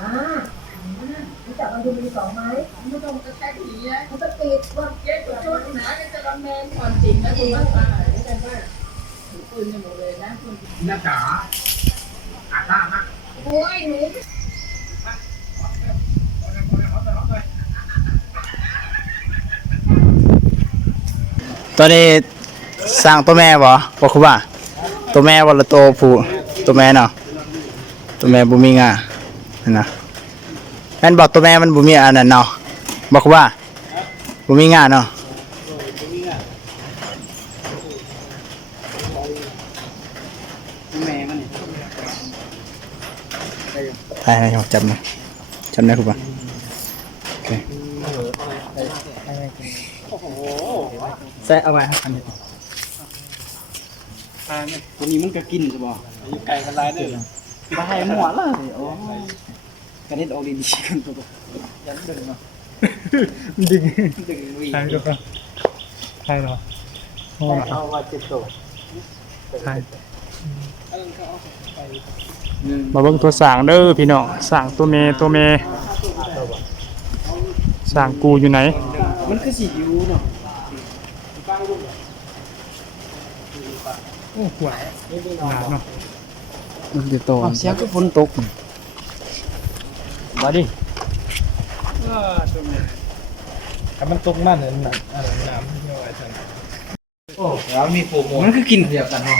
อ่ารู้จักมันดูมีสองไหมไม่ต้องกระแทกผีนะมันก็ติดว่าเจ๊จุดจุดหนาจะกำเนิดความจริงนะคุณว่าไม่ใช่ว่าถือปืนกันหมดเลยนะคุณหน้าจ๋าอาหน้านะโอ้ยหนูตัวนี้สร้างตัวแม่บ่คือว่าตัวแม่บ่ละตัวผู้ตัวแม่เนาะตัวแม่บ่มีงานั่นนะแม่นบอกตัวแม่มันบ่มีอันนั้นเนาะบอกว่าบ่มีงาเนาะแม่มันนี่ได้จับมาจับได้ครับว่าโอเคแซ่เอาไว้ครับอันนี้ตัวนี้มันก็กินใช่ป่ะอยู่ไก่กันลายเด้อมาให้หมดเลยโอ้กระเด็นออกดีๆกันตัวยันดึงเนาะดึงลุยใช่ก็ใช่เหรอโอ้เอาว่าเจ็บตัวใช่มาเบิ่งตัวสร้างเด้อพี่น้องสร้างตัวเมสร้างกูอยู่ไหนมันคือสียูเนาะโอ้หวายหนาเนาะมันจะโตเสียงก็ฝนตกมาดิถ้ามันตกมันเนี่ยน้ำไม่ไหวจังโอ้แล้วมีโฟมมันคือกินเดียวกันเนาะ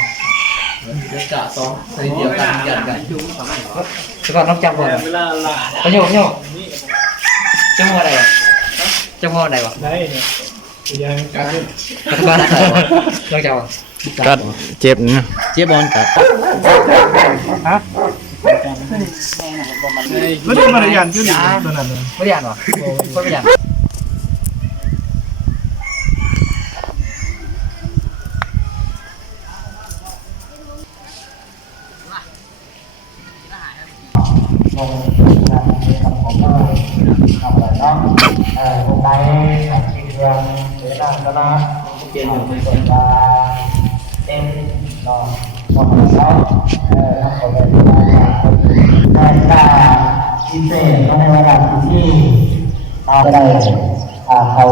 เดี๋ยวจะซ้อมใส่เดียวกันยันกันแต่ก่อนน้องจับบ่เวลาละโยกจังหวะใดจังหวะใดวะได้เนี่ยยังการเล่นบ้านไหนวะน้องจับกัดเจ็บนะเจ็บบอลกัดฮะไม่ได้มาเรียนขึ้นตัวนั้นเลยไม่ได้ยันวะไม่ได้ยันลงทางกับผมก็ทำอะไรเนาะลงไปที่เรื่องเวลาก็นะเปลี่ยนอยู่เป็นคนละเต็มเนาะวันเสาร์ทำอะไรได้ได้พิเศษก็ในเวลาที่เราได้เขา